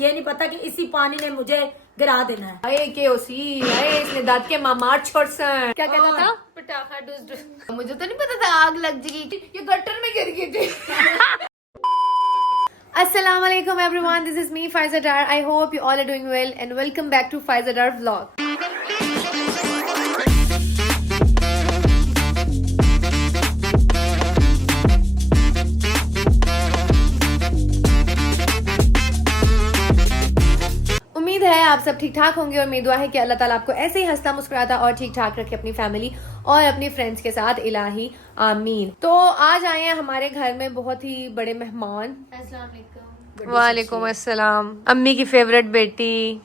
ये नहीं पता कि इसी पानी ने मुझे गिरा देना है। अरे के ओसी अरे इसने दांत के मामार छोड़सन क्या कहता था? पटाखा डुस डुस। मुझे तो नहीं पता था आग लग जाएगी, ये गटर में गिर गई थी। Assalamu alaikum everyone, this is me Faiza Dar. I hope you all are doing well and welcome back to Faiza Dar vlog. उम्मीद है आप सब ठीक ठाक होंगे और मेरी दुआ है कि अल्लाह ताला आपको ऐसे ही हंसता मुस्कुराता और ठीक ठाक रखे अपनी फैमिली और अपनी फ्रेंड्स के साथ, इलाही आमीन। तो आज आए हैं हमारे घर में बहुत ही बड़े मेहमान। अस्सलाम वालेकुम। वालेकुम अस्सलाम। अम्मी की फेवरेट बेटी।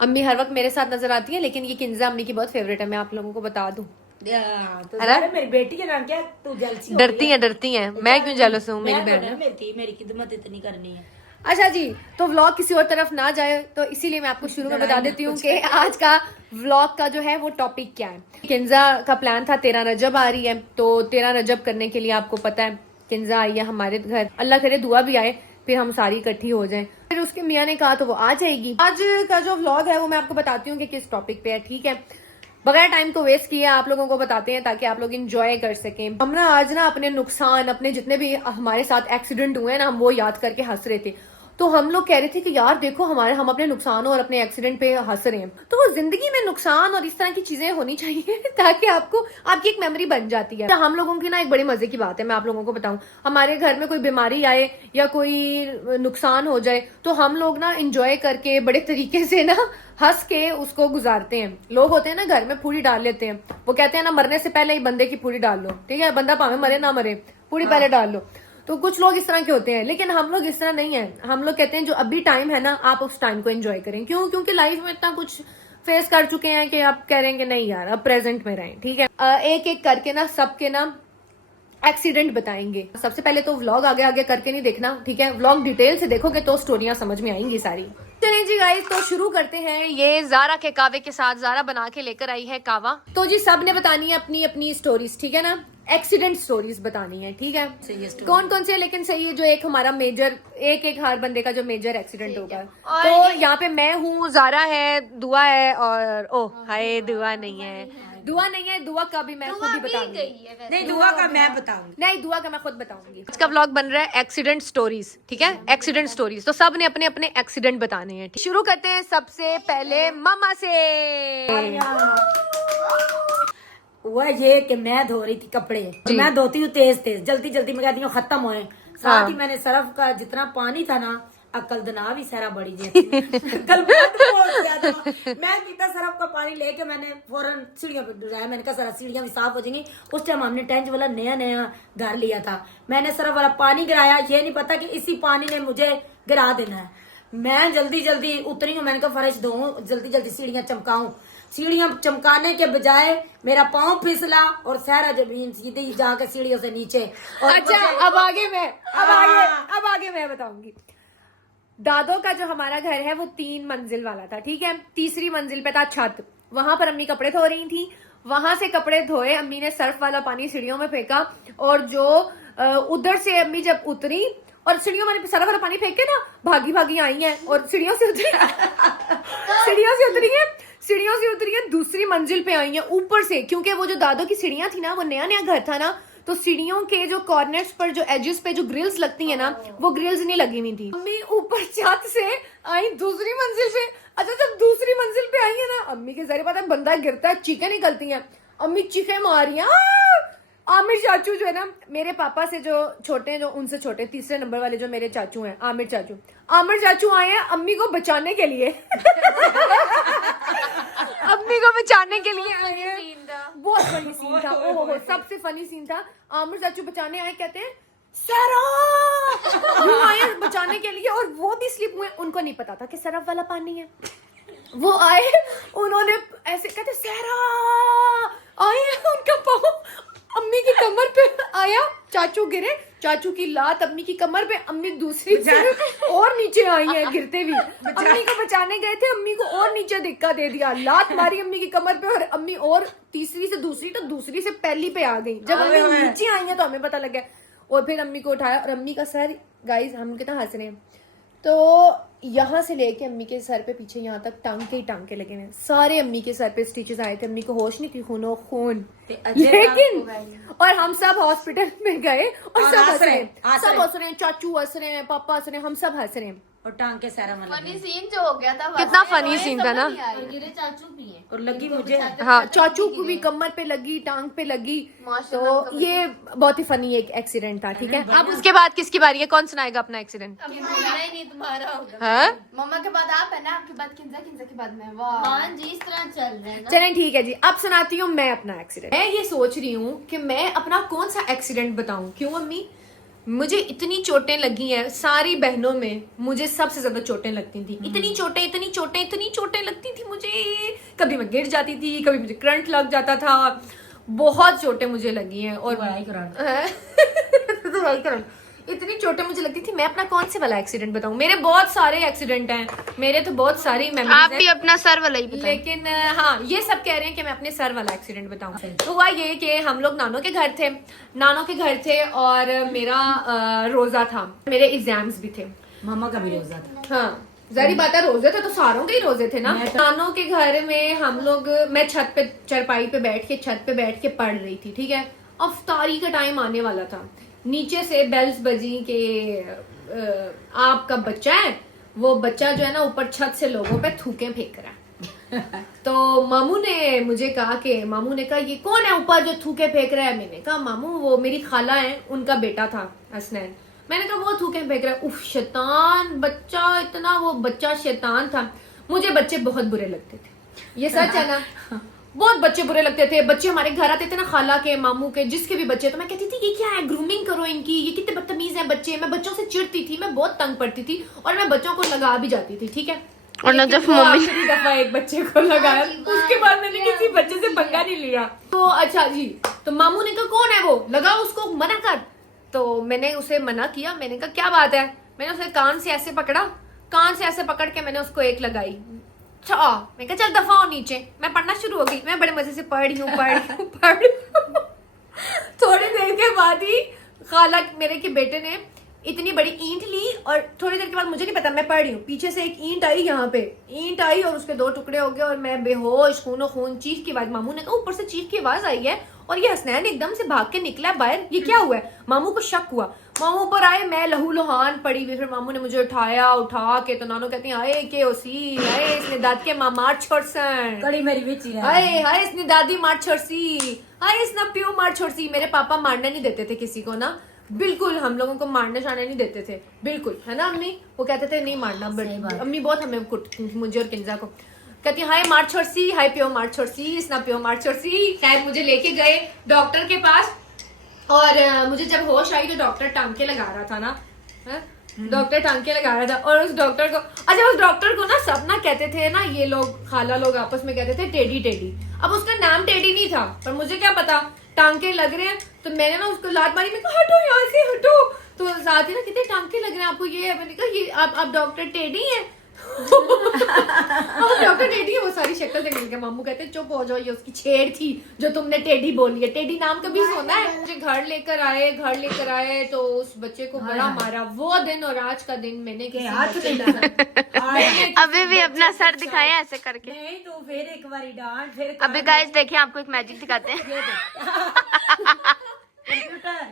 अम्मी हर वक्त मेरे साथ नजर आती है, लेकिन ये किंजा अम्मी की बहुत फेवरेट है, मैं आप लोगों को बता दूं। तो अरे मेरी बेटी के नाम क्या तू जलसी डरती हैं मैं क्यों जेलस हूँ? मेरी बहन मेरी खिदमत इतनी करनी है। अच्छा जी, तो व्लॉग किसी और तरफ ना जाए तो इसीलिए मैं आपको शुरू में बता देती हूँ कि आज का व्लॉग का जो है वो टॉपिक क्या है। किंजा का प्लान था 13 रजब आ रही है, तो 13 रजब करने के लिए आपको पता है किंजा आई है हमारे घर। अल्लाह करे दुआ भी आए, फिर हम सारी इकट्ठी हो जाएं। फिर उसके मियाँ ने कहा तो वो आ जाएगी। आज का जो व्लॉग है वो मैं आपको बताती हूँ कि किस टॉपिक पे है, ठीक है। बगैर टाइम को वेस्ट किए आप लोगों को बताते हैं ताकि आप लोग इंजॉय कर सकें। हम ना आज ना अपने नुकसान, अपने जितने भी हमारे साथ एक्सीडेंट हुए ना, हम वो याद करके हंस रहे थे। तो हम लोग कह रहे थे कि यार देखो हम अपने नुकसान और अपने एक्सीडेंट पे हंस रहे हैं, तो जिंदगी में नुकसान और इस तरह की चीजें होनी चाहिए ताकि आपकी एक मेमोरी बन जाती है। हम लोगों की ना एक बड़ी मजे की बात है, मैं आप लोगों को बताऊं, हमारे घर में कोई बीमारी आए या कोई नुकसान हो जाए तो हम लोग ना इंजॉय करके बड़े तरीके से ना हंस के उसको गुजारते हैं। लोग होते हैं ना घर में पूरी डाल लेते हैं, वो कहते हैं ना मरने से पहले ही बंदे की पूरी डाल लो, ठीक है, बंदा भावे मरे ना मरे पूरी पहले डाल लो। तो कुछ लोग इस तरह के होते हैं, लेकिन हम लोग इस तरह नहीं है। हम लोग कहते हैं जो अभी टाइम है ना, आप उस टाइम को एंजॉय करें। क्यों? क्योंकि लाइफ में इतना कुछ फेस कर चुके हैं कि आप कह रहे हैं कि नहीं यार अब प्रेजेंट में रहें, ठीक है। एक एक करके ना सबके ना एक्सीडेंट बताएंगे। सबसे पहले तो व्लॉग आगे आगे करके नहीं देखना, ठीक है, व्लॉग डिटेल से देखोगे तो स्टोरियां समझ में आएंगी सारी। चलिए जी गाइस, तो शुरू करते हैं। ये जारा के कावे के साथ जारा बना के लेकर आई है कावा। तो जी सब ने बतानी है अपनी अपनी स्टोरीज, ठीक है ना, एक्सीडेंट स्टोरीज बतानी है, ठीक है। कौन कौन से, लेकिन सही है जो एक हमारा मेजर, एक हर बंदे का जो मेजर एक्सीडेंट होगा। तो यहाँ पे मैं हूँ, जारा है, दुआ है और ओह हाय दुआ नहीं है, दुआ नहीं है, दुआ का भी मैं खुद ही बताऊंगी। नहीं दुआ का मैं बताऊंगी, नहीं दुआ का मैं खुद बताऊंगी। इसका व्लॉग बन रहा है एक्सीडेंट स्टोरीज, ठीक है, एक्सीडेंट स्टोरीज। तो सब ने अपने अपने एक्सीडेंट बताने हैं। शुरू करते हैं सबसे पहले मामा से। हुआ ये कि मैं धो रही थी कपड़े, तो मैं धोती हूँ तेज जल्दी जल्दी में कहती हूँ खत्म होए। साथ ही मैंने सर्फ का जितना पानी था ना, अकल दना भी सारा बड़ी कल बहुत ज्यादा। मैं कितना सर्फ का पानी लेके मैंने फौरन सीढ़ियों पे डुलाया। मैंने कहा सारा सीढ़ियां भी साफ हो जाएंगी। उस टाइम हमने टेंच वाला नया घर लिया था। मैंने सर्फ वाला पानी गिराया, ये नहीं पता कि इसी पानी ने मुझे गिरा देना है। मैं जल्दी जल्दी उतरी हूँ, मैंने कहा फर्श धोऊं, जल्दी जल्दी सीढ़ियां चमकाऊं। सीढ़ियां चमकाने के बजाय मेरा पाँव फिसला और सारा जमीन सीधी जाके सीढ़ियों से नीचे। और अच्छा अब आगे मैं बताऊंगी। दादो का जो हमारा घर है वो 3 मंजिल वाला था, ठीक है। तीसरी मंजिल पे था छत, वहां पर अम्मी कपड़े धो रही थी। वहां से कपड़े धोए, अम्मी ने सर्फ वाला पानी सीढ़ियों में फेंका और जो उधर से अम्मी जब उतरी और सीढ़ियों में सर्फ वाला पानी फेंक के ना भागी भागी आई है और सीढ़ियों से उतरी है दूसरी मंजिल पे आई है ऊपर से। क्योंकि वो जो दादो की सीढ़ियां थी ना, वो नया घर था ना, तो सीढ़ियों के जो कॉर्नर्स पर जो एजेस पे जो ग्रिल्स लगती है ना, वो ग्रिल्स नहीं लगी हुई थी। अम्मी ऊपर छत से आई दूसरी मंजिल पे। अच्छा जब दूसरी मंजिल पे आई है ना, अम्मी के जरिए पता है बंदा गिरता है, चीखें निकलती हैं, अम्मी चीखें मारी। आमिर चाचू जो है ना, मेरे पापा से जो छोटे हैं, जो उनसे छोटे, तीसरे नंबर वाले जो मेरे चाचू हैं, आमिर चाचू आए हैं अम्मी को बचाने के लिए। अम्मी को बचाने के लिए आए हैं। बहुत फनी सीन था, ओहो सबसे फनी सीन था। आमिर चाचू बचाने आए, कहते हैं सरा, वो आए बचाने के लिए और वो भी स्लिप हुए। उनको नहीं पता था कि सरफ वाला पानी है। वो आए, उन्होंने ऐसे कहते सरा आए, उनका पाँव अम्मी की कमर पे आया, चाचू गिरे, चाचू की लात अम्मी की कमर पे, अम्मी दूसरी से और नीचे आई है गिरते भी। अम्मी को बचाने गए थे, अम्मी को और नीचे धक्का दे दिया, लात मारी अम्मी की कमर पे और अम्मी और तीसरी से दूसरी तो दूसरी से पहली पे आ गई। जब अम्मी नीचे आई है तो हमें पता लग गया और फिर अम्मी को उठाया और अम्मी का सर, गाइस हम कितना हंस रहे हैं, तो यहाँ से लेके अम्मी के सर पे पीछे यहाँ तक टांके ही टांके लगे हुए हैं। सारे अम्मी के सर पे स्टिचेस आए थे, अम्मी को होश नहीं थी, खूनो खून। लेकिन और हम सब हॉस्पिटल में गए और सब हंस रहे हैं, सब हंस रहे हैं, चाचू हंस रहे हैं, पापा हंस रहे हैं, हम सब हंस रहे हैं। और टांग के सारा मतलब फनी सीन जो हो गया था कितना funny scene था ना? मेरे चाचू भी हैं और लगी मुझे हाँ, चाचू को भी कमर पे लगी, टांग पे लगी। तो ये बहुत ही फनी एक एक्सीडेंट था, ठीक है। अब उसके बाद किसकी बारी है, कौन सुनाएगा अपना एक्सीडेंट? अभी बोलना ही नहीं तुम्हारा होगा। हाँ मम्मा के बाद आप है ना, आपके बाद किंजा, किंजा के बाद मैं। वाह हाँ जी, इस तरह चल रहे हैं ना। चलें ठीक है जी, अब सुनाती हूँ मैं अपना एक्सीडेंट। मैं ये सोच रही हूँ कि मैं अपना कौन सा एक्सीडेंट बताऊं। क्यों अम्मी? मुझे इतनी चोटें लगी हैं, सारी बहनों में मुझे सबसे ज्यादा चोटें लगती थी। इतनी चोटें लगती थी मुझे। कभी मैं गिर जाती थी, कभी मुझे करंट लग जाता था, बहुत चोटें मुझे लगी हैं। और इतनी चोटें मुझे लगती थी। मैं अपना कौन से वाला एक्सीडेंट बताऊं? मेरे बहुत सारे एक्सीडेंट हैं, मेरे तो बहुत सारी मेमोरीज हैं। आप भी अपना सर वाला ही बताएं। लेकिन हाँ, ये सब कह रहे हैं कि मैं अपने सर वाला एक्सीडेंट बताऊं। तो हुआ ये कि हम लोग नानों के घर थे और मेरा रोजा था, मेरे एग्जाम्स भी थे। मामा का भी रोजा था। हाँ, जारी बात है, रोजे थे तो सारों के ही रोजे थे ना। नानों के घर में हम लोग, मैं छत पे चरपाई पे बैठ के पढ़ रही थी, ठीक है। अफ्तारी का टाइम आने वाला था, नीचे से बेल्स बजी कि आपका बच्चा है, वो बच्चा जो है ना ऊपर छत से लोगों पे थूके फेंक रहा है। तो मामू ने मुझे कहा ये कौन है ऊपर जो थूके फेंक रहा है? मैंने कहा मामू वो मेरी खाला है, उनका बेटा था हसनैन। मैंने कहा वो थूके फेंक रहा है। उफ शैतान बच्चा, इतना वो बच्चा शैतान था। मुझे बच्चे बहुत बुरे लगते थे, ये सच है ना। बहुत बच्चे बुरे लगते थे। बच्चे हमारे घर आते थे ना, खाला के, मामू के, जिसके भी बच्चे, तो मैं कहती थी ये क्या है, ग्रूमिंग करो इनकी, ये कितने बदतमीज हैं बच्चे। मैं बच्चों से चिढ़ती थी, मैं बहुत तंग पड़ती थी और मैं बच्चों को लगा भी जाती थी, ठीक है। और नजफ मम्मी आखिरी दफा एक बच्चे को लगाया, उसके बाद मैंने किसी बच्चे से पंगा नहीं लिया। तो अच्छा जी, तो मामू ने कहा कौन है वो, लगा उसको, मना कर। तो मैंने उसे मना किया, मैंने कहा क्या बात है। मैंने उसे कान से ऐसे पकड़ के मैंने उसको एक लगाई। मैं कहा चल दफा हो नीचे। मैं पढ़ना शुरू हो गई, मैं बड़े मजे से पढ़ रही हूँ। थोड़ी देर के बाद ही खाला मेरे के बेटे ने इतनी बड़ी ईंट ली और थोड़ी देर के बाद, मुझे नहीं पता, मैं पढ़ रही हूँ, पीछे से एक ईंट आई, यहाँ पे ईंट आई और उसके 2 टुकड़े हो गए और मैं बेहोश, खून चीख की आवाज। मामू ने कहा ऊपर से चीख की आवाज आई है और ये हसनैन एकदम से भाग के निकला है बाहर, ये क्या हुआ है? मामू को शक हुआ, मामू ऊपर आए, मैं लहू लुहान पड़ी हुई। फिर मामू ने मुझे उठा के, तो नानो कहती हाय के ओसी, हाय इसने दाद के मां मार छोड़सन, कड़ी मेरी बेची है, हाय इसने दादी मार छोड़सी, हाय इसने प्यो मार छोड़सी। मेरे पापा मारने नहीं देते थे किसी को ना, बिल्कुल हम लोगों को मारने शाने नहीं देते थे, बिल्कुल, है ना अम्मी? वो कहते थे नहीं मारना, बट अम्मी बहुत हमें कुटती थी, मुझे और किंजा को। कहती हाय मार छोड़सी, हाय प्यो मार छोड़सी, इसना प्यो मार छोड़सी। खैर मुझे लेके गए डॉक्टर के पास और मुझे जब होश आई तो डॉक्टर टांके लगा रहा था ना, डॉक्टर टांके लगा रहा था। और उस डॉक्टर को ना सब ना कहते थे ना, ये लोग खाला लोग आपस में कहते थे टेडी। अब उसका नाम टेडी नहीं था, पर मुझे क्या पता, टांके लग रहे हैं। तो मैंने ना उसको लात मारी, मैं कहा हटो यहाँ से हटो। तो साथ ही ना कितने टांके लग रहे हैं आपको, ये मैंने कहा ये आप डॉक्टर टेडी हैं। डॉक्टर टेडी है, वो सारी शक्ल से मिल गया। मामू कहते चुप हो जाओ, ये उसकी छेड़ थी जो तुमने टेडी बोली है, टेडी नाम कभी सुना है? मुझे घर लेकर आए तो उस बच्चे को बड़ा मारा। वो दिन और आज का दिन मैंने हाथ नहीं लगा। अभी भी अपना सर दिखाए ऐसे करके। नहीं तो फिर एक बारी डांट, फिर अभी गाइस देखिए, आपको एक मैजिक दिखाते हैं।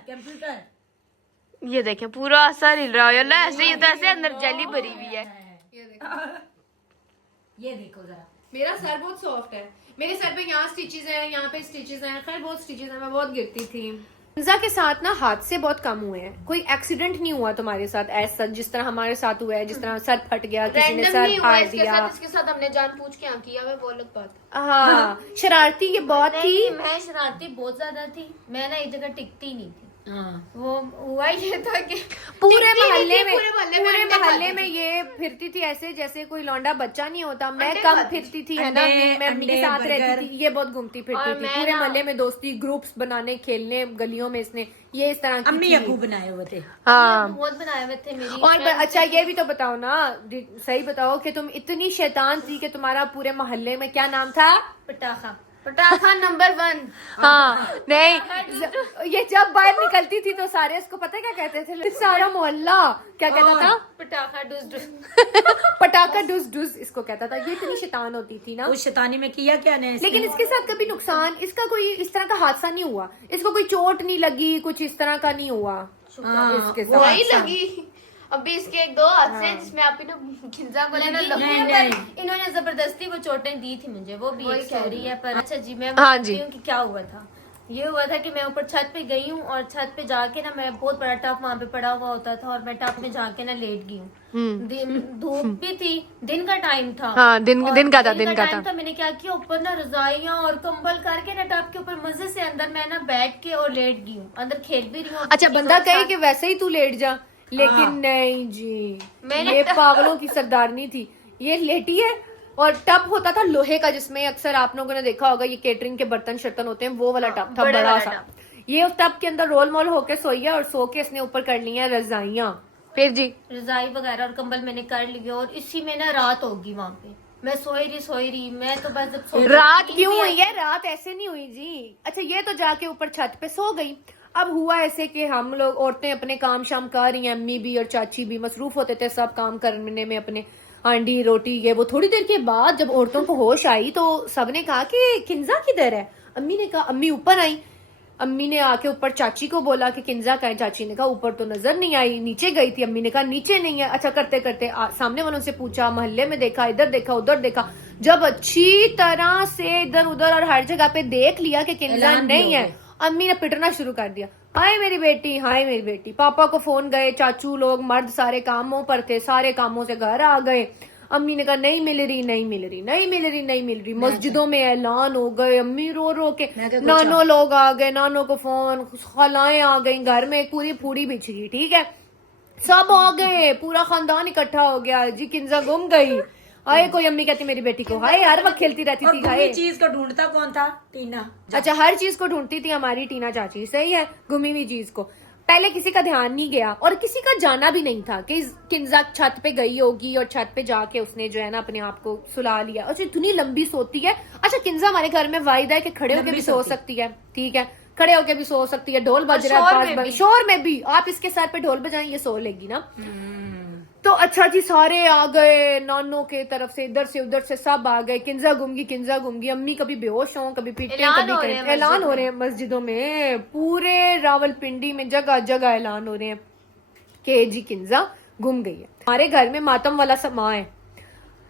कंप्यूटर ये देखें, पूरा असर हिल रहा है ना, ऐसे ही तो ऐसे अंदर जेली भरी हुई है। ये देखो जरा, मेरा सर बहुत सॉफ्ट है, मेरे सर पे यहाँ स्टिचेस हैं, यहाँ पे स्टिचेस हैं, खैर बहुत स्टिचेस हैं, मैं बहुत गिरती थी। किंजा के साथ ना हादसे बहुत कम हुए हैं, कोई एक्सीडेंट नहीं हुआ तुम्हारे साथ ऐसा जिस तरह हमारे साथ हुआ है, जिस तरह सर फट गया, किसी ने सर फाड़ दिया। इसके साथ हमने जानबूझ के किया है, वो अलग बात है। हाँ, शरारती ये बहुत थी। मैं शरारती बहुत ज्यादा थी, मैं ना एक जगह टिकती नहीं थी। हाँ। वो हुआ ये था कि पूरे मोहल्ले में ये फिरती थी ऐसे जैसे कोई लौंडा बच्चा नहीं होता। मैं कम फिरती थी, है ना, मैं अम्मी के साथ रहती थी, ये बहुत घूमती फिरती थी। पूरे मोहल्ले में दोस्ती, ग्रुप्स बनाने, खेलने गलियों में, इसने ये इस तरह की अम्मी अबू बनाए हुए थे। हाँ, बहुत बनाए हुए थे मेरी। और अच्छा ये भी तो बताओ ना, सही बताओ कि तुम इतनी शैतान थी कि तुम्हारा पूरे मोहल्ले में क्या नाम था? पटाखा। पटाखा नंबर 1। हाँ नहीं ये जब बाहर निकलती थी तो सारे इसको पता है क्या कहते थे, सारा मोहल्ला क्या कहता था, पटाखा डुस डुस पटाखा डुस डुस इसको कहता था। ये इतनी शैतान होती थी ना। उस शैतानी में किया क्या ने लेकिन इसके साथ कभी नुकसान, इसका कोई इस तरह का हादसा नहीं हुआ, इसको कोई चोट नहीं लगी, कुछ इस तरह का नहीं हुआ इसके साथ। वही लगी। अभी इसके एक दो हादसे हैं जिसमें आप ना खिंजा को लेना इन्होंने जबरदस्ती वो चोटें दी थी मुझे, वो भी एक स्टोरी है। पर अच्छा जी, मैं हाँ बताती हूँ कि क्या हुआ था। ये हुआ था कि मैं ऊपर छत पे गई हूँ और छत पे जाके ना, मैं बहुत बड़ा टब वहाँ पे पड़ा हुआ होता था और मैं टब में जाके ना लेट गई हूँ। धूप भी थी, दिन का टाइम था। हाँ, दिन का था। टाइम था। मैंने क्या किया, ऊपर ना रजाइयाँ और कंबल करके ना टब के ऊपर मजे से अंदर मैं ना बैठ के और लेट गई हूँ, अंदर खेल भी रही हूँ। अच्छा, बंदा कहे कि वैसे ही तू लेट जा, लेकिन नहीं जी, ये पागलों की सरदारनी थी। ये लेटी है और टब होता था लोहे का, जिसमें अक्सर आप लोगों ने देखा होगा ये केटरिंग के बर्तन शर्तन होते हैं, वो वाला टब था बड़ा सा। ये उस टब के अंदर रोल मोल होके सोई है और सो के इसने ऊपर कर ली है रजाइयां। फिर जी रजाई वगैरह और कंबल मैंने कर लिए और इसी में ना रात होगी वहाँ पे। मैं सोई रही, मैं तो बस जब रात क्यों हुई है? रात ऐसे नहीं हुई जी। अच्छा, ये तो जाके ऊपर छत पे सो गई। अब हुआ ऐसे कि हम लोग औरतें अपने काम शाम कर रही हैं, अम्मी भी और चाची भी मसरूफ होते थे सब काम करने में, अपने हांडी रोटी ये वो। थोड़ी देर के बाद जब औरतों को होश आई तो सबने कहा कि किंजा किधर है। अम्मी ने कहा, अम्मी ऊपर आई। अम्मी ने आके ऊपर चाची को बोला कि किंजा का है। चाची ने कहा ऊपर तो नजर नहीं आई, नीचे गई थी। अम्मी ने कहा नीचे नहीं है। अच्छा, करते करते सामने वालों से पूछा, मोहल्ले में देखा, इधर देखा उधर देखा। जब अच्छी तरह से इधर उधर और हर जगह पे देख लिया कि किंजा नहीं है, अम्मी ने पिटना शुरू कर दिया, हाय मेरी बेटी, हाय मेरी बेटी। पापा को फोन गए, चाचू लोग मर्द सारे कामों पर थे, सारे कामों से घर आ गए। अम्मी ने कहा नहीं मिल रही, नहीं मिल रही, नहीं मिल रही, नहीं मिल रही। मस्जिदों में ऐलान हो गए, अम्मी रो रो के, नानो लोग आ गए, नानो को फोन, खलाएं आ गई, घर में पूरी पूरी बिछ गई। ठीक है, सब आ गए, पूरा खानदान इकट्ठा हो गया जी। किंजा गुम गई। हाय, कोई अम्मी कहती मेरी बेटी को, हाय हर वक्त खेलती रहती थी। हाय, चीज को ढूंढता कौन था? टीना। अच्छा, हर चीज को ढूंढती थी हमारी टीना चाची। सही है, गुमी हुई चीज को। पहले किसी का ध्यान नहीं गया और किसी का जाना भी नहीं था कि किंजा छत पे गई होगी और छत पे जाके उसने जो है ना अपने आप को सुला लिया। अच्छा, इतनी लंबी सोती है। अच्छा, किंजा हमारे घर में वायदा है कि खड़े होके भी सो सकती है। ठीक है, खड़े होके भी सो सकती है, ढोल बज रहा है, शोर में भी आप इसके सर पे ढोल बजाएं, ये सो लेगी ना। तो अच्छा जी, सारे आ गए, नानों के तरफ से, इधर से उधर से सब आ गए। किंजा गुमगी, किंजा गुमगी। अम्मी कभी बेहोश हो, कभी पीटे, कभी ऐलान हो रहे हैं मस्जिदों में, पूरे रावलपिंडी में जगह जगह ऐलान हो रहे हैं कि जी किंजा गुम गई है। हमारे घर में मातम वाला समा है।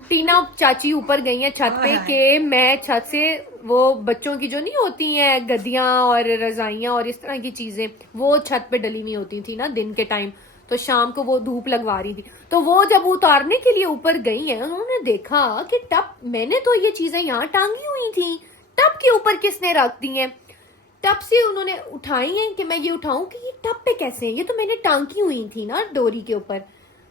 टीना चाची ऊपर गई है छत पे कि मैं छत से वो बच्चों की जो नहीं होती हैं गद्दियां और रजाइयां और इस तरह की चीजें, वो छत पे डली हुई होती थी ना दिन के टाइम, तो शाम को वो धूप लगवा रही थी। तो वो जब उतारने के लिए ऊपर गई है, उन्होंने देखा कि टब, मैंने तो ये चीजें यहाँ टांगी हुई थी, टब के ऊपर किसने रख दी हैं। टब से उन्होंने उठाई हैं कि मैं ये उठाऊं कि ये टब पे कैसे है, ये तो मैंने टांगी हुई थी ना डोरी के ऊपर,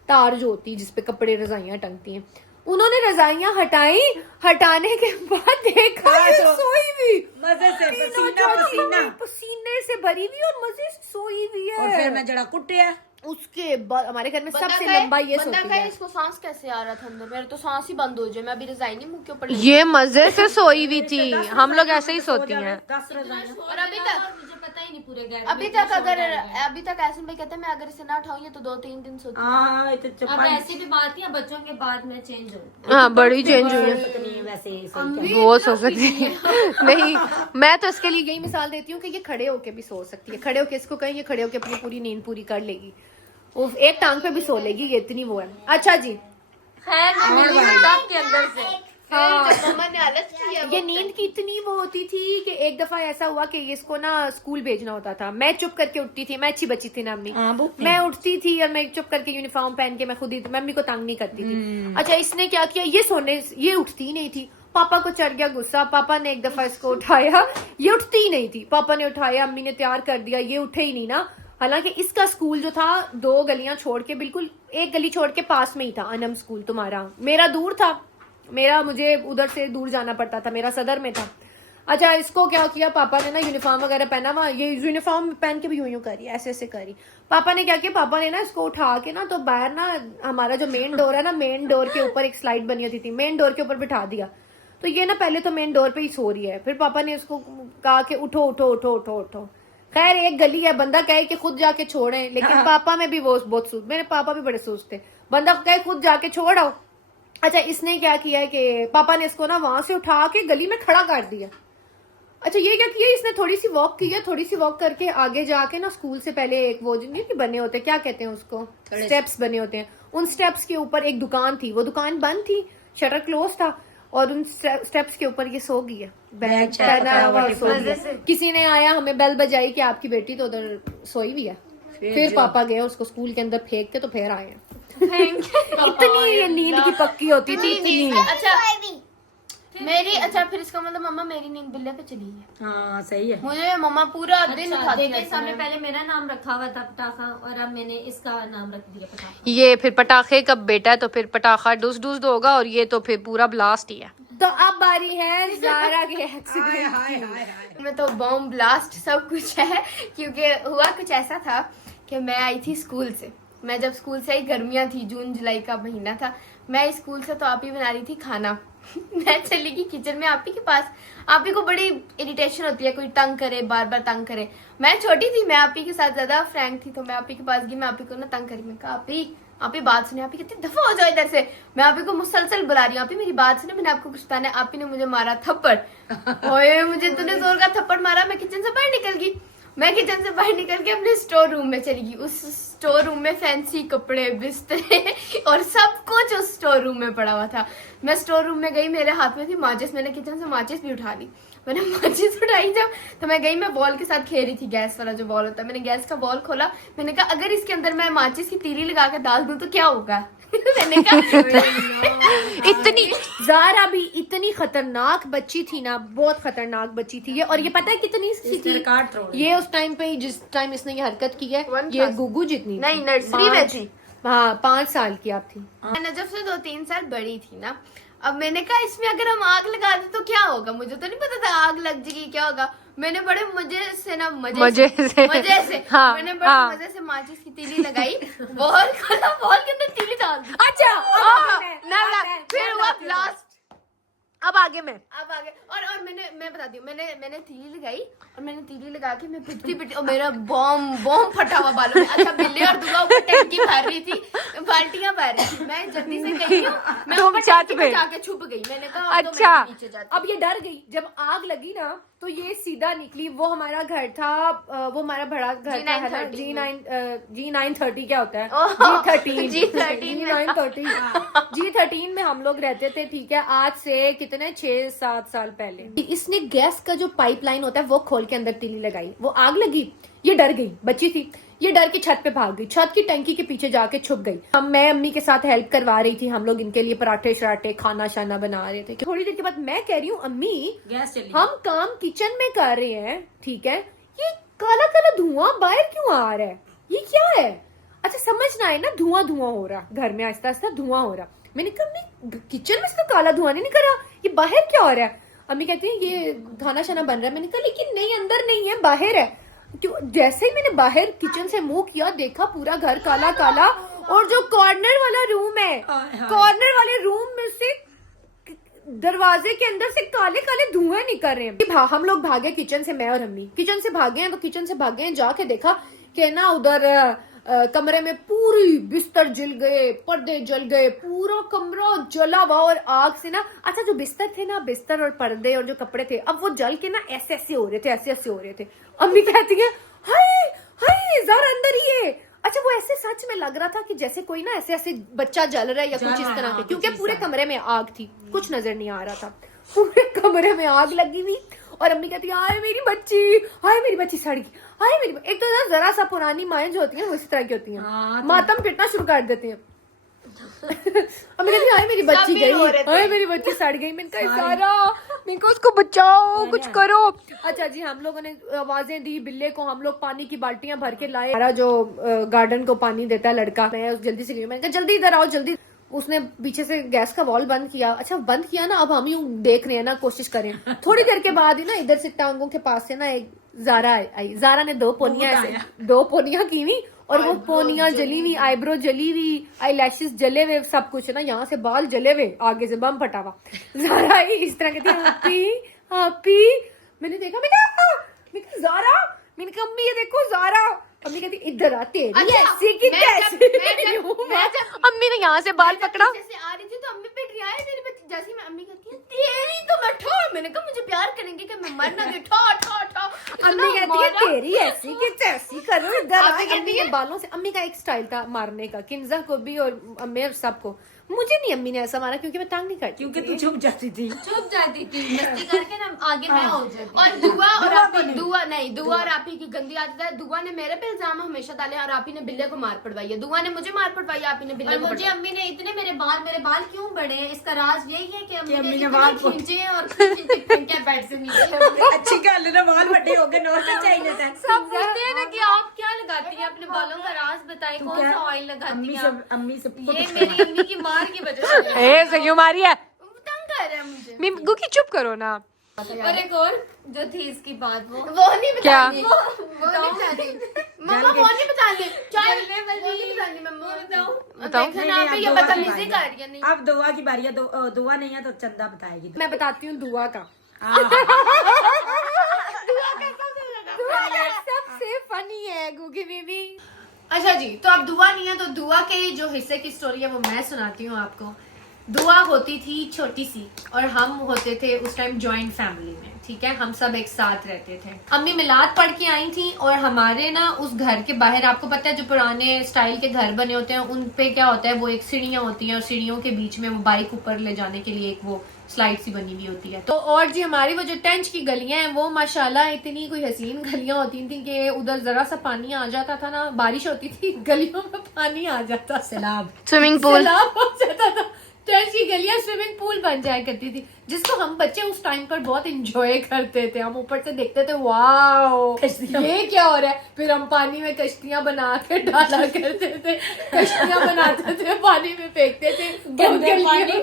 तार जो होती है जिसपे कपड़े रजाइयां टंगती हैं। उन्होंने रजाइयां हटाई, हटाने के बाद देखा ये सोई हुई, मजे से पसीने से भरी हुई और मजे से सोई हुई है। और फिर मैं जरा कुटिया। उसके बाद हमारे घर में सबसे लंबा ये सोती है। इसको सांस कैसे आ रहा था अंदर, मेरे तो सांस ही बंद हो जाए। मैं अभी रजाई नहीं मुंह के ऊपर, ये मजे से सोई हुई थी। हम लोग ऐसे ही सोती हैं। 10 रजाइयां। और अभी तक मुझे पता ही नहीं पूरे घर अभी तक ऐसे भाई कहते हैं मैं अगर इसे ना उठाऊं ये तो 2-3 दिन सोती हाँ, अब ऐसी भी बात नहीं है, बच्चों के बाद में चेंज हो। हाँ, बड़ी चेंज हुई है। वैसे वो सो सकती है नहीं, मैं तो इसके लिए यही मिसाल देती हूँ कि ये खड़े होके भी सो सकती है। खड़े होके इसको कहें, ये खड़े होके अपनी पूरी नींद पूरी कर लेगी, वो एक टांग पे भी सो लेगी, ये इतनी वो है। अच्छा जी, के अंदर से ये नींद की इतनी वो होती थी कि एक दफा ऐसा हुआ कि इसको ना स्कूल भेजना होता था। मैं चुप करके उठती थी, मैं अच्छी बच्ची थी ना अम्मी, मैं उठती थी और मैं चुप करके यूनिफॉर्म पहन के मैं खुद ही, मैं अम्मी को तंग नहीं करती थी। अच्छा, इसने क्या किया, ये उठती नहीं थी। पापा को चढ़ गया गुस्सा, पापा ने एक दफा इसको उठाया, ये उठती ही नहीं थी। पापा ने उठाया, अम्मी ने तैयार कर दिया, ये उठे ही नहीं ना। हालांकि इसका स्कूल जो था 2 गलियां छोड़ के, बिल्कुल 1 गली छोड़ के पास में ही था अनम स्कूल। तुम्हारा, मेरा दूर था, मुझे उधर से दूर जाना पड़ता था, मेरा सदर में था। अच्छा, इसको क्या किया पापा ने ना, यूनिफॉर्म वगैरह पहना हुआ, ये यूनिफॉर्म पहन के भी यूं करी, ऐसे ऐसे करी। पापा ने क्या किया, पापा ने ना इसको उठा के ना, तो बाहर ना हमारा जो मेन डोर है ना, मेन डोर के ऊपर एक स्लाइड बनी होती थी, मेन डोर के ऊपर बिठा दिया। तो ये ना पहले तो मेन डोर पे ही सो रही है, फिर पापा ने इसको कहा कि उठो उठो उठो उठो उठो। खैर एक गली है, बंदा कहे कि खुद जाके छोड़े, लेकिन पापा में भी वो बहुत सूझ, मेरे पापा भी बड़े सूझ थे, बंदा कहे खुद जाके छोड़ आओ। अच्छा इसने क्या किया है कि पापा ने इसको ना वहां से उठा के गली में खड़ा कर दिया। अच्छा ये क्या किया, इसने थोड़ी सी वॉक की है, थोड़ी सी वॉक करके आगे जाके ना स्कूल से पहले एक वो नहीं बने होते, क्या कहते हैं उसको, स्टेप्स बने होते हैं, उन स्टेप्स के ऊपर एक दुकान थी, वो दुकान बंद थी, शटर क्लोज था, और उन स्टेप्स के ऊपर ये सो गई है, बैग पहना हुआ सो गई है। किसी ने आया हमें बेल बजाई कि आपकी बेटी तो उधर सोई हुई है, फिर पापा गए उसको स्कूल के अंदर फेंक के तो फिर आए हैं। इतनी ये नींद की पक्की होती थी इतनी। अच्छा फिर इसका मतलब मम्मा मेरी नींद बिल्ले पे चली है। हाँ सही है। मुझे मम्मा पूरा दिन उठाती देखिए, है। सामने पहले मेरा नाम रखा हुआ था पटाखा, और अब मैंने इसका नाम रख दिया पटाखा। ये फिर पटाखे का बेटा है तो फिर पटाखा डूस डूस होगा, और ये तो फिर पूरा ब्लास्ट ही है। तो अब बारी है ज़ारा के एक्सीडेंट में तो बॉम्ब ब्लास्ट सब कुछ है, क्योंकि हुआ कुछ ऐसा था कि मैं आई थी स्कूल से, मैं जब स्कूल से आई, गर्मियां थी, जून जुलाई का महीना था, मैं स्कूल से तो आप ही बना रही थी खाना। मैं चली गई किचन में आप ही के पास, आप ही को बड़ी इरिटेशन होती है कोई तंग करे, बार बार तंग करे। मैं छोटी थी, मैं आप ही के साथ ज्यादा फ्रैंक थी, तो मैं आप ही के पास गई, मैं आप ही को ना तंग करी, मैं कहा आप ही बात सुने, आप ही कितनी दफा हो जाओ इधर से, मैं आप ही को मुसलसल बुला रही हूँ, आप ही मेरी बात सुने, मैंने आपको कुछ बताना है। आप ही ने मुझे मारा थप्पड़, ओए मुझे तूने जोर का थप्पड़ मारा, मैं किचन से बाहर निकल गई, मैं किचन से बाहर निकल के अपने स्टोर रूम में चली गई। उस स्टोर रूम में फैंसी कपड़े, बिस्तरे और सब कुछ उस स्टोर रूम में पड़ा हुआ था। मैं स्टोर रूम में गई, मेरे हाथ में थी माचिस, मैंने किचन से माचिस भी उठा ली, मैंने माचिस उठाई जब, तो मैं गई, मैं बॉल के साथ खेल रही थी, गैस वाला जो बॉल होता है, मैंने गैस का बॉल खोला, मैंने कहा अगर इसके अंदर मैं माचिस की तीली लगा के डाल दूं तो क्या होगा। मैंने कहा इतनी ज़ारा भी इतनी खतरनाक बच्ची थी ना, बहुत खतरनाक बच्ची थी ये। और ये पता है कितनी सी थी ये उस टाइम पे, जिस टाइम इसने ये हरकत की है, ये गुगू जितनी नहीं, नर्सरी में थी। हाँ 5 साल की आप थी। मैं नजफ से 2-3 साल बड़ी थी ना। अब मैंने कहा इसमें अगर हम आग लगा दे तो क्या होगा, मुझे तो नहीं पता था आग लग जाएगी क्या होगा। मैंने बड़े मजे से हाँ, मैंने बड़े मजे से माचिस की तीली लगाई, बॉल खोला, बॉल के अंदर तीली डाल दी। अच्छा फिर हुआ ब्लास्ट। अब आगे और मैं बताती हूँ, मैंने तीली लगाई, और मैंने तीली लगा के मैं पिटती और मेरा बॉम्ब फटा हुआ बालों में। अच्छा बिल्ली और दुआ ऊपर टंकी भर रही थी, बाल्टियां भर रही थी, मैं जल्दी से गई हूँ, मैं ऊपर टंकी में जाके छुप गई। मैंने कहा अच्छा नीचे जाती। अब ये डर गई, जब आग लगी ना तो ये सीधा निकली। वो हमारा घर था, वो हमारा बड़ा घर था है ना, G930 क्या होता है, G13 में हम लोग रहते थे, ठीक है, आज से कितने 6-7 साल पहले। इसने गैस का जो पाइपलाइन होता है वो खोल के अंदर तीली लगाई, वो आग लगी, ये डर गई, बच्ची थी, ये डर के छत पे भाग गई, छत की टंकी के पीछे जाके छुप गई। मैं अम्मी के साथ हेल्प करवा रही थी, हम लोग इनके लिए पराठे शराठे खाना शाना बना रहे थे। थोड़ी देर के बाद मैं कह रही हूँ अम्मी गैस चली, हम काम किचन में कर रहे हैं, ठीक है, ये काला काला धुआं बाहर क्यों आ रहा है, ये क्या है। अच्छा समझना है ना, धुआं हो रहा घर में, आहिस्ता आहिस्ता धुआं हो रहा। मैंने कहा अम्मी किचन में इसका काला धुआं नहीं निकल रहा, ये बाहर क्या हो रहा है। अम्मी कहती है ये खाना शाना बन रहा है। मैंने कहा लेकिन नहीं, अंदर नहीं है, बाहर है। क्यों, जैसे ही मैंने बाहर किचन से मुंह किया, देखा पूरा घर काला काला, और जो कॉर्नर वाला रूम है, कॉर्नर वाले रूम में से दरवाजे के अंदर से काले काले धुएं निकल रहे हैं। हम लोग भागे किचन से, मैं और अम्मी किचन से भागे हैं, तो किचन से भागे हैं, जाके देखा कि ना उधर कमरे में पूरी बिस्तर जल गए, पर्दे जल गए, पूरा कमरा जला हुआ और आग से ना। अच्छा जो बिस्तर थे ना, बिस्तर और पर्दे और जो कपड़े थे, अब वो जल के ना ऐसे ऐसे हो रहे थे, ऐसे ऐसे हो रहे थे। अम्मी कहती है हाय हाय ज़ारा अंदर ही है। अच्छा वो ऐसे सच में लग रहा था कि जैसे कोई ना ऐसे ऐसे बच्चा जल रहा है या कुछ इस तरह के, क्योंकि पूरे कमरे में आग थी, कुछ नजर नहीं आ रहा था, पूरे कमरे में आग लगी हुई। और अम्मी कहती है हाय मेरी बच्ची सड़ गई, हाय मेरी। एक तो ना जरा सा पुरानी माएं जो होती हैं वो इस तरह की होती हैं, मातम पिटना शुरू कर देती हैं। अम्मी कहती हाय मेरी बच्ची गई, हाय मेरी बच्ची सड़ गई। मैंने कहा ज़ारा, मैंने कहा उसको बचाओ, कुछ करो। अच्छा जी, हम लोगों ने आवाजें दी, बिल्ले को हम लोग पानी की बाल्टियां भर के लाए। हमारा जो गार्डन को पानी देता है लड़का, मैं जल्दी से गई, मैंने कहा जल्दी इधर आओ जल्दी। उसने पीछे से गैस का वॉल बंद किया। अच्छा बंद किया ना, अब हम यूं देख रहे हैं ना, कोशिश करें। थोड़ी देर के बाद ही ना इधर से टांगों के पास से ना एक ज़ारा आई। ज़ारा ने 2 पोनियां की हुई और वो पोनियां जली हुई, आईब्रो जली हुई, आई लैशेस जले हुए, सब कुछ है ना, यहाँ से बाल जले हुए, आगे से बम फटा हुआ। ज़ारा ही इस तरह कहती है हैप्पी हैप्पी। मैंने देखा, मैंने कहा ज़ारा, मैंने कहा अम्मी ये देखो ज़ारा। अम्मी कहती इधर आ, तेरी ऐसी की कैसी। अम्मी ने यहाँ से बाल पकड़ा, जैसे आ रही थी तो अम्मी पे रिया है मेरे बच्चे, जैसे मैं अम्मी कहती है तेरी तो मैं ठो, मैंने कहा मुझे प्यार करेंगे कि मैं मर ना गई, ठो ठो ठो। अम्मी कहती है तेरी ऐसी की तैसी करो, इधर आ। अम्मी के बालों से, अम्मी का एक स्टाइल था मारने का, किंजा को भी और अम्मी और सबको। मुझे नहीं अम्मी ने ऐसा मारा क्योंकि मैं तंग नहीं करती, क्योंकि तू छुप जाती थी। चुप जाती थी मस्ती करके ना, आगे मैं हो जाती। और दुआ और आपी, दुआ और आपी की गंदी आदत है। दुआ ने मेरे पे इल्जाम हमेशा डाले और आपी ने बिल्ले को मार पड़वाई है। दुआ ने मुझे मार पड़वाई, आपी ने बिल्ले को। मुझे अम्मी ने इतने मेरे बाल क्यों बढ़े हैं, इसका राज यही है कि अम्मी ने बाल इतने खींचे हैं और फेंके बेड से नीचे। अच्छी गल है ना, बाल बड़े हो गए, नॉर्मल चाहिए था। सब पूछते हैं ना कि आप क्या लगाती हैं अपने बालों का राज बताएं, कौन सा ऑयल लगाती हैं आप? अम्मी से ये मेरी अम्मी की मार की वजह से ऐसे क्यों मारी है? तंग कर रहा है मुझे। मिम्गू की चुप करो ना। और एक और जो थी इसकी बात, वो नहीं क्या? बतानी, वो नहीं बतानी मम्मा, वो नहीं बतानी, चाय वो नहीं बतानी मम्मा। बताओ। देखो ना आप ये बदतमीजी कर रही है। नहीं अब दुआ की बारी है। दुआ नहीं है तो चंदा बताएगी। मैं बताती हूँ दुआ का। सबसे फनी है गुगी बेबी। अच्छा जी, तो अब दुआ नहीं है तो दुआ के जो हिस्से की स्टोरी है वो मैं सुनाती हूँ आपको। दुआ होती थी छोटी सी और हम होते थे उस टाइम जॉइंट फैमिली में, ठीक है, हम सब एक साथ रहते थे। अम्मी मिलाद पढ़ के आई थी और हमारे ना उस घर के बाहर, आपको पता है जो पुराने स्टाइल के घर बने होते हैं उन पे क्या होता है, वो एक सीढ़ियाँ होती हैं और सीढ़ियों के बीच में वो बाइक ऊपर ले जाने के लिए एक वो स्लाइड सी बनी हुई होती है। तो और जी हमारी वो जो टेंच की गलियां हैं वो माशाल्लाह इतनी कोई हसीन गलियां होती थी कि उधर जरा सा पानी आ जाता था ना, बारिश होती थी गलियों में पानी आ जाता, सैलाब, स्विमिंग पूल। सैलाब हो जाता था। टेंच की गलियां स्विमिंग पूल बन जाया करती थी, जिसको हम बच्चे उस टाइम पर बहुत एंजॉय करते थे। हम ऊपर से देखते थे वाह ये क्या हो रहा है, फिर हम पानी में कश्तियां बना के डाला करते थे, कश्तियां बनाते थे, पानी में फेंकते थे गंदे पानी।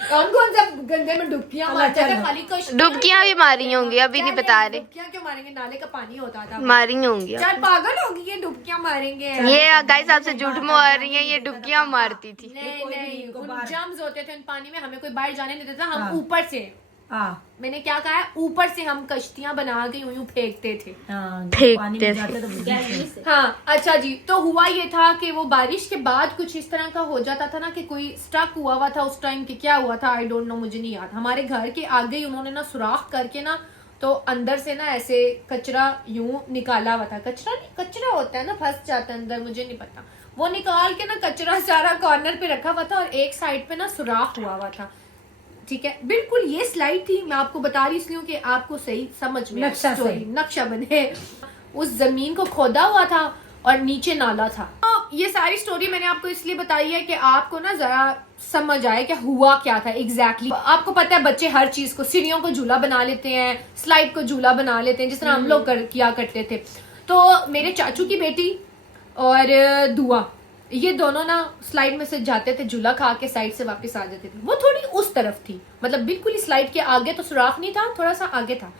हम कौन सा गंदे में डुबकियां मारते थे, खाली डुबकियां भी मारी होंगी, अभी नहीं बता रहे। डुबकियां क्यों मारेंगे, नाले का पानी होता था। मारी होंगी। चल पागल होगी ये, डुबकियां मारेंगे। ये गाइस आपसे झूठ मार रही हैं, ये डुबकियां मारती थी। नहीं, उन जम्स होते थे उन पानी में, हमें कोई बाहर जाने नहीं देता, हम ऊपर से, मैंने क्या कहा है, ऊपर से हम कश्तियां बना के यूं फेंकते थे। फेंकते थे। हाँ अच्छा जी, तो हुआ ये था कि वो बारिश के बाद कुछ इस तरह का हो जाता था ना कि कोई स्टक हुआ था उस टाइम, कि क्या हुआ था आई डोंट नो, मुझे नहीं याद। हमारे घर के आगे ही उन्होंने ना सुराख करके ना, तो अंदर से ना ऐसे कचरा यूं निकाला हुआ था। कचरा नहीं, कचरा होता है ना, फंस जाता है अंदर, मुझे नहीं पता। वो निकाल के ना कचरा सारा कॉर्नर पे रखा हुआ था और एक साइड पे ना सुराख हुआ था, ठीक है। बिल्कुल ये स्लाइड थी, मैं आपको बता रही इसलिए कि आपको सही समझ में नक्शा बने। उस जमीन को खोदा हुआ था और नीचे नाला था। तो ये सारी स्टोरी मैंने आपको इसलिए बताई है कि आपको ना जरा समझ आए कि हुआ क्या था एग्जैक्टली। आपको पता है बच्चे हर चीज को, सीढ़ियों को झूला बना लेते हैं, स्लाइड को झूला बना लेते हैं, जिस तरह हम लोग किया करते थे। तो मेरे चाचू की बेटी और दुआ, ये दोनों ना स्लाइड में से जाते थे, झूला खा के साइड से वापस आ जाते थे। वो थोड़ी उस तरफ थी, मतलब बिल्कुल ही स्लाइड के आगे, तो सुराख नहीं था, थोड़ा सा आगे था।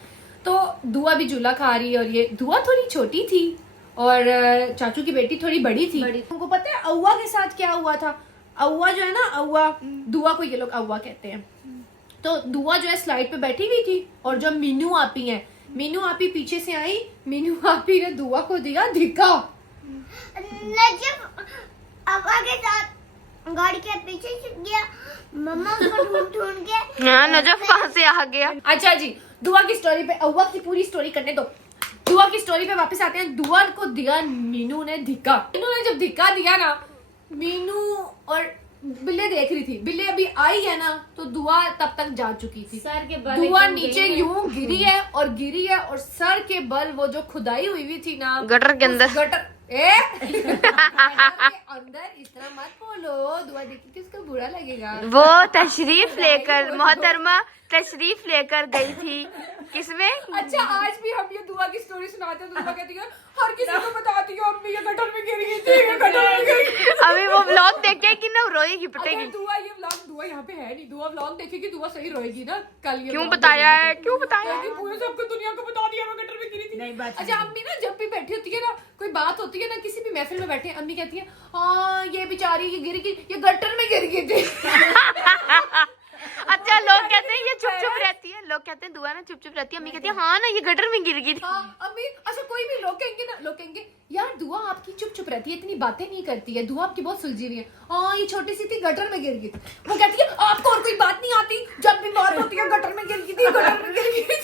तो दुआ भी झूला खा रही है और ये दुआ थोड़ी छोटी थी और चाचू की बेटी थोड़ी बड़ी थी। उनको पता है अव्वा के साथ क्या हुआ था? अव्वा जो है ना, अव्वा, दुआ को ये लोग अव्वा कहते हैं। तो दुआ जो है स्लाइड पे बैठी हुई थी और जो मीनू आपी है, मीनू आपी पीछे से आई, मीनू आपी ने दुआ को दिया धिक्का। अव्वा के साथ गाड़ी के पीछे छुप गया, मम्मा उसको ढूंढ के। हाँ, नजफ कहाँ से आ गया। अच्छा जी, दुआ की स्टोरी पे, अव्वा की पूरी स्टोरी करने दो। दुआ की स्टोरी पे वापस आते हैं। दुआ को दिया मीनू ने धिक्का। मीनू ने जब धिक्का दिया ना, मीनू और बिल्ले देख रही थी, बिल्ले अभी आई है ना, तो दुआ तब तक जा चुकी थी। सर के बल दुआ नीचे यूं गिरी है और सर के बल वो जो खुदाई हुई थी ना गटर के अंदर, गटर अंदर इस तरह मत बोलो, दुआ देखी थी उसको बुरा लगेगा। वो तशरीफ लेकर, मोहतरमा तशरीफ लेकर गई थी किसमें? अच्छा आज भी हम ये दुआ की स्टोरी सुनाते हैं, दुआ कहती है हर किसी को बताती हूँ अम्मी ये गटर में गिर गई थी, ये गटर में गिर गई थी। अभी वो व्लॉग देख के कि ना रोएगी अगर पिटेगी। दुआ ये व्लॉग, दुआ यहाँ पे है नहीं, दुआ व्लॉग देखेगी, दुआ सही रोएगी ना कल। ये क्यों vlog बताया है, देखेगी। क्यों बताया कहेगी, पूरे सबको दुनिया को बता दिया मैं गटर में गिरी थी। नहीं, बात अच्छा अम्मी ना जब भी बैठी होती है ना, कोई बात होती है ना, किसी भी महफिल में बैठे, अम्मी कहती है हाँ ये बेचारी ये गिर गई, ये गटर में गिर गई थी। अच्छा लोग कहते हैं ये चुप चुप रहती है, लोग कहते हैं दुआ ना चुप चुप रहती है, अम्मी कहती है हाँ ना ये गटर में गिर गई थी। हाँ अम्मी, अच्छा कोई भी लोग कहेंगे ना, लोग कहेंगे यार दुआ आपकी चुप चुप रहती है, इतनी बातें नहीं करती है, दुआ आपकी बहुत सुलझी हुई है। हाँ ये छोटी सी थी गटर में गिर गई थी। वो कहती है आपको और कोई बात नहीं आती, जब भी बात होती है गटर में गिर गई थी, गटर में गिर गई थी।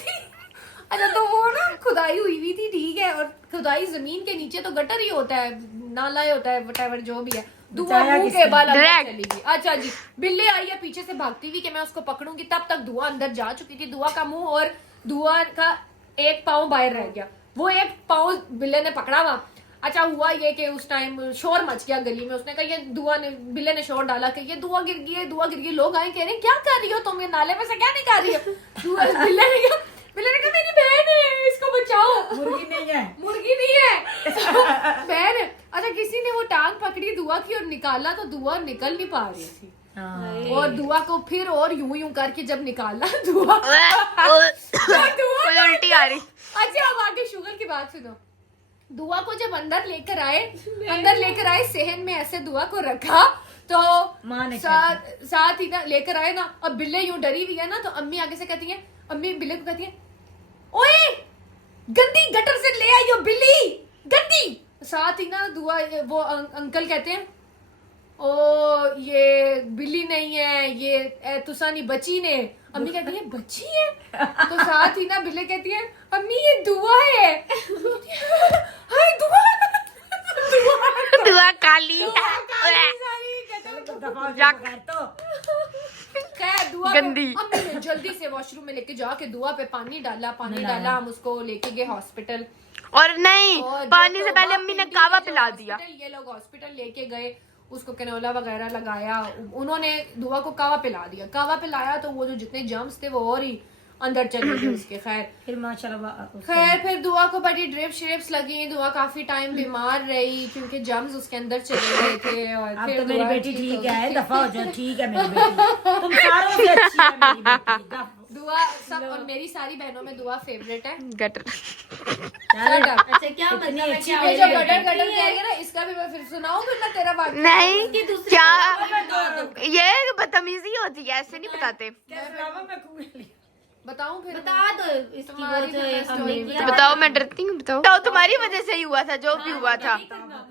अच्छा तो वो ना खुदाई हुई थी, ठीक है, और खुदाई जमीन के नीचे तो गटर ही होता है, नाला ही होता है, वटेवर जो भी है। दुआ मुंह के बाल अंदर Direct. चली गई। अच्छा जी, बिल्ली आई है पीछे से भागती हुई कि मैं उसको पकड़ूंगी, तब तक दुआ अंदर जा चुकी थी। दुआ का मुंह और दुआ का एक पाँव बाहर रह गया, वो एक पाँव बिल्ले ने पकड़ा हुआ। अच्छा हुआ ये कि उस टाइम शोर मच गया गली में, उसने कहा ये दुआ ने, बिल्ले ने शोर डाला कि ये दुआ गिर गई है, दुआ गिर गई। लोग आए कह रहे क्या कर रही हो तुम, ये नाले में से क्या निकाल रही हो? बिल्ले ने कहा मेरी बहन है, इसको बचाओ। मुर्गी नहीं है, मुर्गी नहीं है, बहन है। अच्छा किसी ने वो टांग पकड़ी दुआ की और निकाला, तो दुआ निकल नहीं पा रही थी। हाँ। और दुआ को फिर और यूं करके जब निकाला दुआ कोई उल्टी आ रही। अच्छा अब आगे शुगर की बात सुनो। दुआ को जब अंदर लेकर आए सेहन में ऐसे दुआ को रखा, तो माँ ने साथ ही ना लेकर आए ना। अब बिल्ले यूं डरी हुई है ना, तो अम्मी आगे से कहती है, अम्मी बिल्ले को कहती है ओए गंदी गटर से ले आई हो बिल्ली, गंदी। साथ ही ना दुआ वो अंकल कहते हैं ओ ये बिल्ली नहीं है, ये तुसानी बच्ची ने। अम्मी कहती है बच्ची है, तो साथ ही ना बिल्ले कहती है अम्मी ये दुआ है। हाय दुआ दुआ काली खैर दुआ गंदी। अम्मी ने जल्दी से वॉशरूम में लेके जाके दुआ पे पानी डाला, हम उसको लेके गए हॉस्पिटल। और नहीं और पानी जो से पहले तो अम्मी ने पिंडी कावा के जो पिला दिया। हॉस्पिटल, ये लोग हॉस्पिटल लेके गए, उसको कैनोला वगैरह लगाया, उन्होंने दुआ को कावा पिला दिया। कावा पिलाया तो वो जो जितने जर्म्स थे वो और ही अंदर चले गए उसके। फिर माशाल्लाह खैर फिर दुआ को बड़ी ड्रिप्स लगी, दुआ काफी टाइम बीमार रही क्योंकि जर्म्स उसके अंदर चले गए थे। और अब फिर तो मेरी दुआ बेटी ठीक ठीक हो है, गई। दफा हो जाओ, ठीक है मेरी बेटी, तुम सारों से अच्छी है मेरी बेटी। दुआ सब, और मेरी सारी बहनों में दुआ फेवरेट है। गटर अच्छा क्या ये जो गटर कहेंगे ना, इसका भी मैं फिर सुनाऊं, फिर मैं तेरा बात नहीं क्या ये बदतमीजी होती है, ऐसे नहीं बताते। बताऊं फिर बता दो इसकी वो जो हमने किया। बताओ मैं डरती हूँ, बताओ तुम्हारी वजह से ही हुआ था जो भी हुआ था।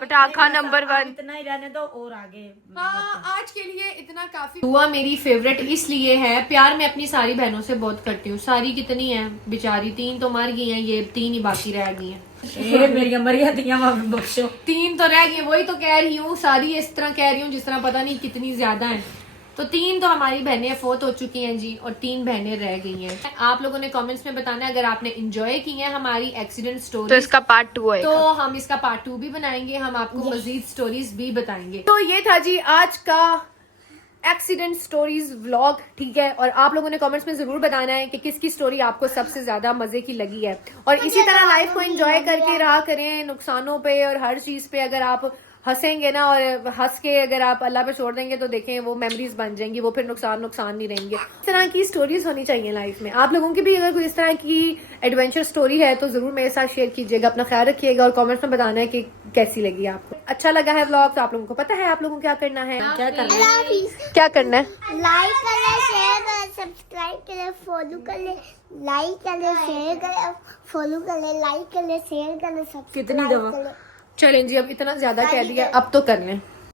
पटाखा नंबर 1। इतना ही रहने दो और आगे। हाँ आज के लिए इतना काफी। दुआ मेरी फेवरेट इसलिए है, प्यार मैं अपनी सारी बहनों से बहुत करती हूँ। सारी कितनी है बेचारी, 3 तो मर गई हैं, ये 3 ही बाकी रह गई हैं। मेरी मरिया बख्शो, 3 तो रह गई, वही तो कह रही हूँ, सारी इस तरह कह रही हूँ जिस तरह पता नहीं कितनी ज्यादा है। तो 3 तो हमारी बहनें फोत हो चुकी हैं जी, और 3 बहनें रह गई हैं। आप लोगों ने कमेंट्स में बताना है अगर आपने एंजॉय की है हमारी एक्सीडेंट तो स्टोरी, इसका पार्ट 2 है। तो हम इसका पार्ट 2 भी बनाएंगे, हम आपको मजीद स्टोरीज भी बताएंगे। तो ये था जी आज का एक्सीडेंट स्टोरीज व्लॉग, ठीक है। और आप लोगों ने कमेंट्स में जरूर बताना है कि किसकी स्टोरी आपको सबसे ज्यादा मजे की लगी है। और इसी तरह लाइफ को एंजॉय करके रहा करें, नुकसानों पे और हर चीज पे अगर आप हंसेंगे ना और हंस के अगर आप अल्लाह पे छोड़ देंगे तो देखें वो मेमोरीज बन जाएंगी, वो फिर नुकसान नहीं रहेंगे। इस तरह की स्टोरीज होनी चाहिए लाइफ में। आप लोगों की भी अगर कोई इस तरह की एडवेंचर स्टोरी है तो जरूर मेरे साथ शेयर कीजिएगा। अपना ख्याल रखिएगा और कमेंट्स में बताना है कि कैसी लगी आपको। अच्छा लगा है व्लॉग तो आप लोगों को पता है आप लोगों को क्या करना है, क्या करना है? क्या करना है। लाइक करें, शेयर करें, सब्सक्राइब करें, फॉलो करें, लाइक करें, शेयर करें, फॉलो करें, लाइक करें, शेयर करें, कितनी सब्सक्राइब दफा? करें। चलें जी अब इतना ज्यादा कह दिया, अब तो कर लें।